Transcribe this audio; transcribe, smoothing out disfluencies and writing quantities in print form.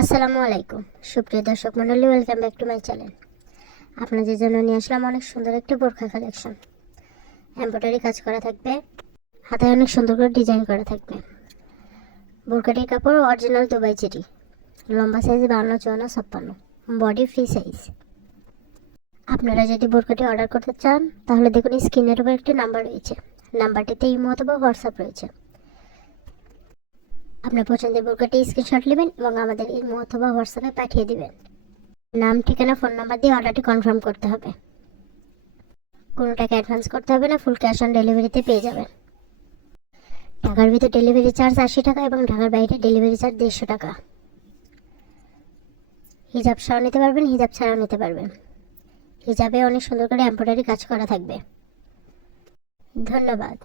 আসসালামু আলাইকুম সুপ্রিয় দর্শক মণ্ডলী, welcome back to my channel. আপনাদের জন্য নিয়ে আসলাম অনেক সুন্দর একটি বোরখা কালেকশন। এমব্রয়ডারি কাজ করা থাকবে, হাতায় অনেক সুন্দর করে ডিজাইন করা থাকবে। বোরখাটির কাপড় অরিজিনাল দুবাই চেরি, লম্বা সাইজ 52, 54, 56, বডি ফ্রি সাইজ। আপনারা যদি বোরখাটি অর্ডার করতে চান তাহলে দেখুন স্ক্রিনের উপর একটি নাম্বার রয়েছে, নাম্বারটিতে ইমো অথবা হোয়াটসঅ্যাপ রয়েছে। আপনার পছন্দের বোরখাটি স্ক্রিনশট নেবেন এবং আমাদের ইমো অথবা হোয়াটসঅ্যাপে পাঠিয়ে দিবেন। নাম, ঠিকানা, ফোন নাম্বার দিয়ে অর্ডারটি কনফার্ম করতে হবে। কোনো টাকা অ্যাডভান্স করতে হবে না, ফুল ক্যাশ অন ডেলিভারিতে পেয়ে যাবেন। ঢাকার ভিতরে ডেলিভারি চার্জ 80 টাকা এবং ঢাকার বাইরে ডেলিভারি চার্জ 150 টাকা। হিজাব সহ নিতে পারবেন, হিজাব ছাড়াও নিতে পারবেন। হিজাবে অনেক সুন্দর করে এমব্রয়ডারি কাজ করা থাকবে। ধন্যবাদ।